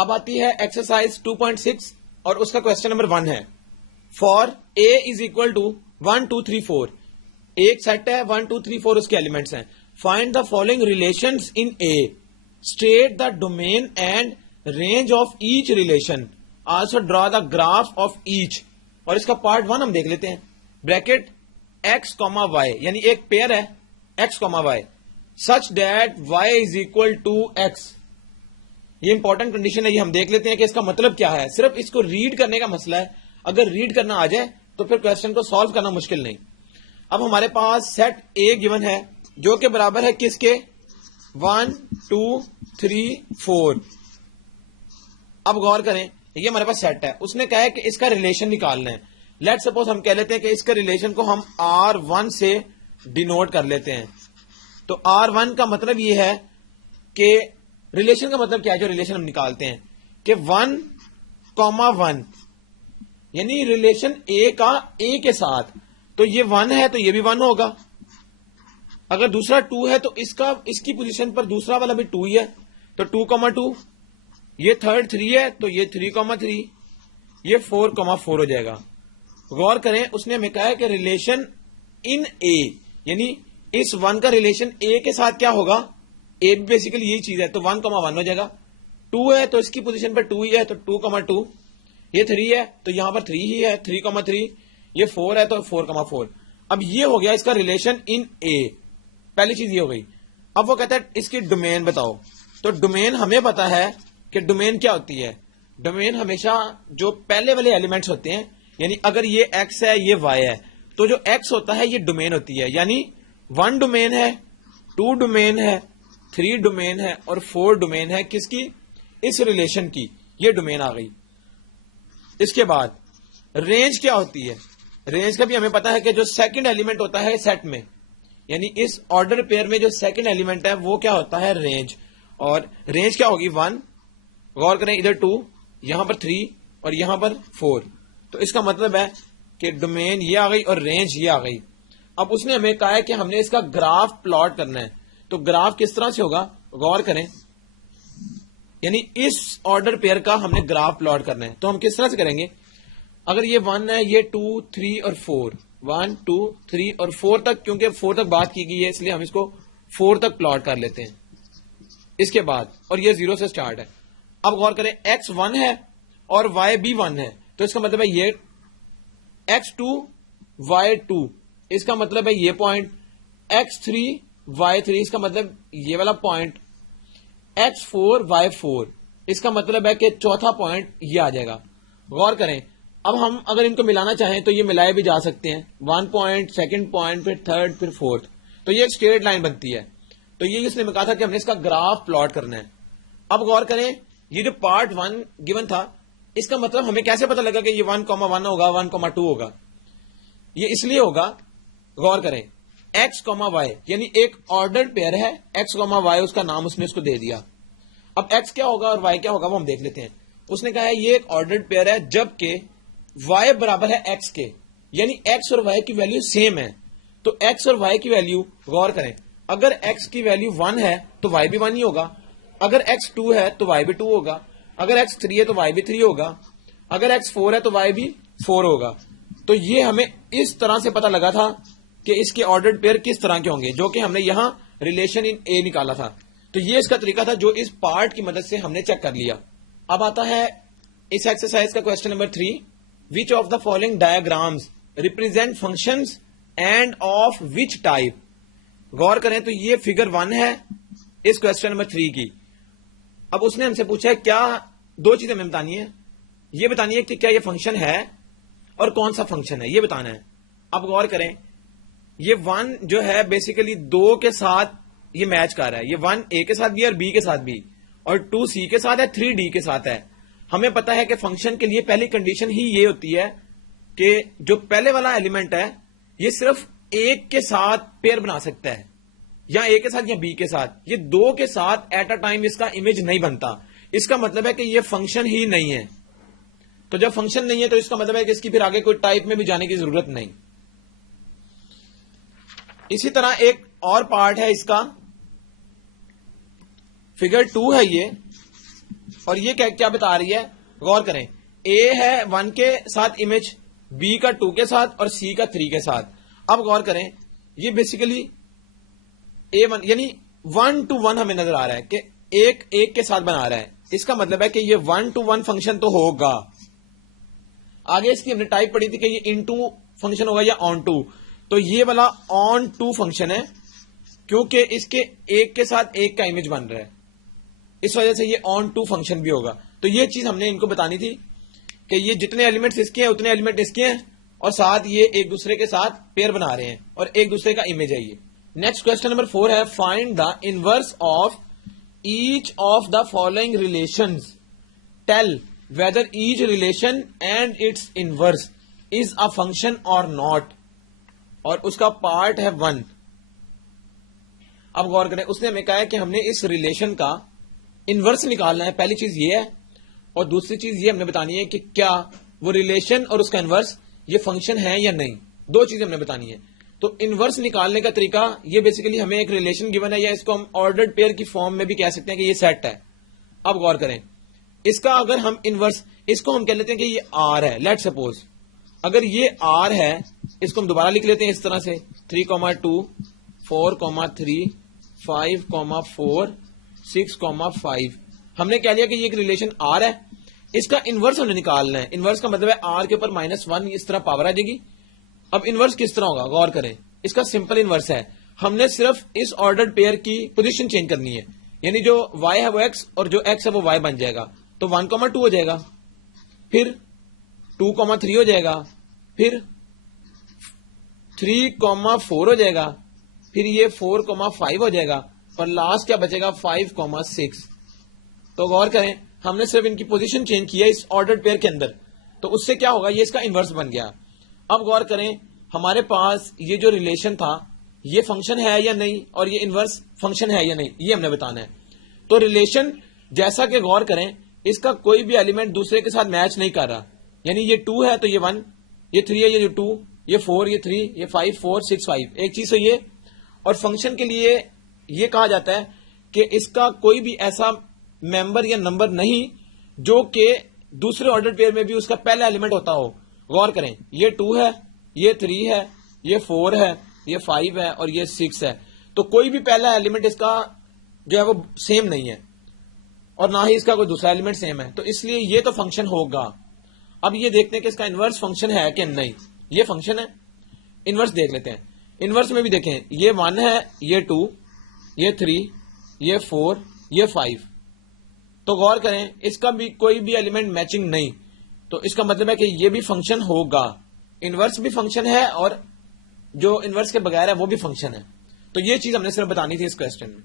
अब आती है एक्सरसाइज 2.6 और उसका क्वेश्चन नंबर 1 है, for A is equal to 1 2 3 4। एक सेट है, 1 2 3 4 उसके एलिमेंट्स हैं। Find the following relations in A, state the domain and range of each relation, also draw the graph of each. और इसका पार्ट 1 हम देख लेते हैं। ब्रैकेट एक्स कॉमा वाई, यानी एक पेयर है X comma Y, such that Y is equal to X. ये इंपॉर्टेंट कंडीशन है, ये हम देख लेते हैं कि इसका मतलब क्या है। सिर्फ इसको रीड करने का मसला है, अगर रीड करना आ जाए तो फिर क्वेश्चन को सॉल्व करना मुश्किल नहीं। अब हमारे पास सेट ए गिवन है जो कि बराबर है किसके, 1 2 3 4। अब गौर करें, ये हमारे पास सेट है, उसने कहा है कि इसका रिलेशन निकालना है। लेट सपोज हम कह लेते हैं कि इसके रिलेशन को हम R1 से डिनोट कर लेते हैं। तो R1 का मतलब ये है कि रिलेशन का मतलब क्या है, जो रिलेशन हम निकालते हैं कि 1 कॉमा 1, यानी रिलेशन ए का ए के साथ। तो ये 1 है तो ये भी 1 होगा। अगर दूसरा 2 है तो इसकी पोजीशन पर दूसरा वाला भी 2 ही है, तो 2 कॉमा 2। ये थर्ड 3 है तो ये 3 कॉमा 3, ये 4 कॉमा 4 हो जाएगा। गौर करें, उसने हमें कहा है कि रिलेशन इन ए, यानी इस 1 का रिलेशन ए के साथ क्या होगा, ए बेसिकली यही चीज है, तो 1 कॉमा 1 हो जाएगा। 2 है तो इसकी पोजीशन पर 2 ही है, तो 2 कॉमा 2। ये 3 है तो यहां पर 3 ही है, 3 कॉमा 3। ये 4 है तो 4 कॉमा 4। अब ये हो गया इसका रिलेशन इन ए, पहली चीज ये हो गई। अब वो कहता है इसकी डोमेन बताओ। तो डोमेन हमें पता है कि डोमेन क्या होती है। डोमेन हमेशा जो पहले वाले एलिमेंट्स होते हैं, यानी अगर ये एक्स है ये वाई है, तो जो एक्स होता है ये डोमेन होती है। यानी 1 डोमेन है, 2 डोमेन है, 3 डोमेन है और 4 डोमेन है किसकी, इस रिलेशन की। ये डोमेन आ गई। इसके बाद रेंज क्या होती है। रेंज का भी हमें पता है कि जो सेकंड एलिमेंट होता है सेट में, यानी इस ऑर्डर पेयर में जो सेकंड एलिमेंट है वो क्या होता है, रेंज। और रेंज क्या होगी, 1। गौर करें, इधर 2, यहां पर 3 और यहां पर 4। तो इसका मतलब है कि डोमेन ये आ गई और रेंज ये आ गई। अब उसने हमें कहा है कि हमने इसका ग्राफ प्लॉट करना है। तो ग्राफ किस तरह से होगा, गौर करें, यानी इस ऑर्डर पेयर का हमने ग्राफ प्लॉट करना है। तो हम किस तरह से करेंगे, अगर ये 1 है, ये 2 3 और 4, 1 2 3 और 4 तक, क्योंकि 4 तक बात की गई है इसलिए हम इसको 4 तक प्लॉट कर लेते हैं। इसके बाद, और ये 0 से स्टार्ट है। अब गौर करें, x 1 है और y भी 1 है, तो इसका मतलब है ये x 2 y 2, इसका मतलब है ये पॉइंट। x 3 y 3, इसका मतलब ये वाला पॉइंट। x 4 y 4, इसका मतलब है कि चौथा पॉइंट ये आ जाएगा। गौर करें, अब हम अगर इनको मिलाना चाहें तो ये मिलाए भी जा सकते हैं, 1 पॉइंट, सेकंड पॉइंट, फिर थर्ड, फिर फोर्थ, तो ये एक स्ट्रेट लाइन बनती है। तो ये इसने कहा था कि हमने इसका ग्राफ प्लॉट करना है। अब गौर करें, ये जो पार्ट 1 गिवन था, इसका मतलब हमें कैसे पता लगा कि ये 1 कॉमा 1 होगा, 1 कॉमा 2 होगा। ये इसलिए होगा, गौर करें, x कॉमा वाई, यानी एक ऑर्डर्ड पेयर है, x कॉमा वाई उसका नाम उसने उसको दे दिया। अब x क्या होगा और y क्या होगा वो हम देख लेते हैं। उसने कहा है ये एक ऑर्डर्ड पेयर है जबकि y बराबर है x के, यानी x और y की वैल्यू सेम है। तो x और y की वैल्यू, गौर करें, अगर x की वैल्यू 1 है तो y भी 1 ही होगा, अगर x 2 है तो y भी 2 होगा, अगर x 3 है तो y भी 3 होगा, अगर x 4 है तो y भी 4 होगा। तो ये हमें इस तरह से पता लगा था कि इसके ऑर्डर्ड पेयर किस तरह के होंगे, जो कि हमने यहां रिलेशन इन ए निकाला था। तो ये इसका तरीका था जो इस पार्ट की मदद से हमने चेक कर लिया। अब आता है इस एक्सरसाइज का question number 3, which of the following diagrams represent functions and of which type. गौर करें तो ये फिगर 1 है इस क्वेश्चन नंबर 3 की। अब उसने हमसे पूछा है क्या, 2 चीजें हमें बतानी है। ये बतानी है कि क्या ये फंक्शन है और कौन सा फंक्शन है, ये बताना है। अब गौर करें, ये 1 जो है बेसिकली 2 के साथ ये मैच कर रहा है। ये 1 ए के साथ भी और बी के साथ भी, और 2 सी के साथ है, 3 डी के साथ है। हमें पता है कि फंक्शन के लिए पहली कंडीशन ही ये होती है कि जो पहले वाला एलिमेंट है ये सिर्फ एक के साथ पेयर बना सकता है, या ए के साथ या बी के साथ। ये 2 के साथ एट अ टाइम इसका इमेज नहीं बनता। इसका मतलब है कि ये फंक्शन ही नहीं है। तो जब फंक्शन नहीं है तो इसका मतलब है कि इसकी फिर आगे कोई टाइप में भी जाने की जरूरत नहीं। इसी तरह एक और पार्ट है इसका, फिगर 2 है ये, और ये क्या बता रही है, गौर करें, ए है 1 के साथ इमेज, बी का 2 के साथ और सी का 3 के साथ। अब गौर करें, ये बेसिकली A1 यानी 1 to 1 हमें नजर आ रहा है कि एक के साथ बना रहा है। इसका मतलब है कि ये 1 to 1 फंक्शन तो होगा। आगे इसकी हमने टाइप पढ़ी थी कि ये इनटू फंक्शन होगा या ऑन टू, तो ये वाला ऑन टू फंक्शन है क्योंकि इसके एक के साथ एक का इमेज बन रहा है, इस वजह से ये ऑन टू फंक्शन भी होगा। तो ये चीज हमने इनको बतानी थी कि ये जितने एलिमेंट्स इसके हैं उतने एलिमेंट इसके हैं और साथ ये एक दूसरे के साथ पेयर बना रहे हैं और एक दूसरे का इमेज है ये। नेक्स्ट क्वेश्चन नंबर 4 है, find the inverse of each of the following relations, tell whether each relation and its inverse is a function और नॉट, और उसका पार्ट है 1। अब गौर करें, उसने हमें कहा है कि हमने इस रिलेशन का इनवर्स निकालना है, पहली चीज ये है, और दूसरी चीज ये हमने बतानी है कि क्या वो रिलेशन और उसका इनवर्स ये फंक्शन है या नहीं। दो चीजें हमने बतानी है। तो इनवर्स निकालने का तरीका, ये बेसिकली हमें एक रिलेशन गिवन है या इसको हम ऑर्डर्ड पेयर की फॉर्म में भी कह सकते हैं कि ये सेट है। अब गौर करें, इसका अगर हम इनवर्स, इसको हम कह लेते हैं कि ये आर है। लेट सपोज अगर ये आर है, इसको हम दोबारा लिख लेते हैं इस तरह से 3,2 4,3 5,4 6,5। हमने कह लिया कि ये एक रिलेशन आर है, इसका इनवर्स हमने निकालना है। इनवर्स का मतलब है आर के ऊपर -1 इस तरह पावर आ जाएगी। अब इनवर्स किस तरह होगा, गौर करें, इसका सिंपल इनवर्स है, हमने सिर्फ इस ऑर्डर्ड पेयर की पोजीशन चेंज करनी है, यानी जो y है वो x और जो x है वो y बन जाएगा। तो 1,2 हो जाएगा, फिर 2,3 हो जाएगा, फिर 3,4 हो जाएगा, फिर ये 4,5 हो जाएगा और लास्ट क्या बचेगा 5,6। तो गौर करें, हमने सिर्फ इनकी पोजीशन चेंज किया इस ऑर्डर्ड पेयर के अंदर, तो उससे क्या होगा, ये इसका इनवर्स बन गया। अब गौर करें, हमारे पास ये जो रिलेशन था ये फंक्शन है या नहीं और ये इनवर्स फंक्शन है या नहीं, ये हमने बताना है। तो रिलेशन जैसा कि गौर करें, इसका कोई भी एलिमेंट दूसरे के साथ मैच नहीं कर रहा, यानी ये 2 है तो ये 1, ये 3 है ये 2, ये 4 ये 3, ये 5 4 6 5, एक चीज तो ये। और फंक्शन के लिए ये कहा जाता है कि इसका कोई भी ऐसा मेंबर या नंबर नहीं जो कि दूसरे ऑर्डर पेयर में भी उसका पहला एलिमेंट होता हो। गौर करें, ये 2 है, ये 3 है, ये 4 है, ये 5 है और ये 6 है, तो कोई भी पहला एलिमेंट इसका जो है वो सेम नहीं है और ना ही इसका कोई दूसरा एलिमेंट सेम है, तो इसलिए ये तो फंक्शन होगा। अब ये देखते हैं कि इसका इनवर्स फंक्शन है कि नहीं। ये फंक्शन है, इनवर्स देख लेते हैं। इनवर्स में भी देखें, ये 1 है, ये 2, ये 3, ये 4, ये 5, तो गौर करें इसका भी कोई भी एलिमेंट मैचिंग नहीं, तो इसका मतलब है कि ये भी फंक्शन होगा। इनवर्स भी फंक्शन है और जो इनवर्स के बगैर है वो भी फंक्शन है। तो ये चीज हमने सिर्फ बतानी थी इस क्वेश्चन में।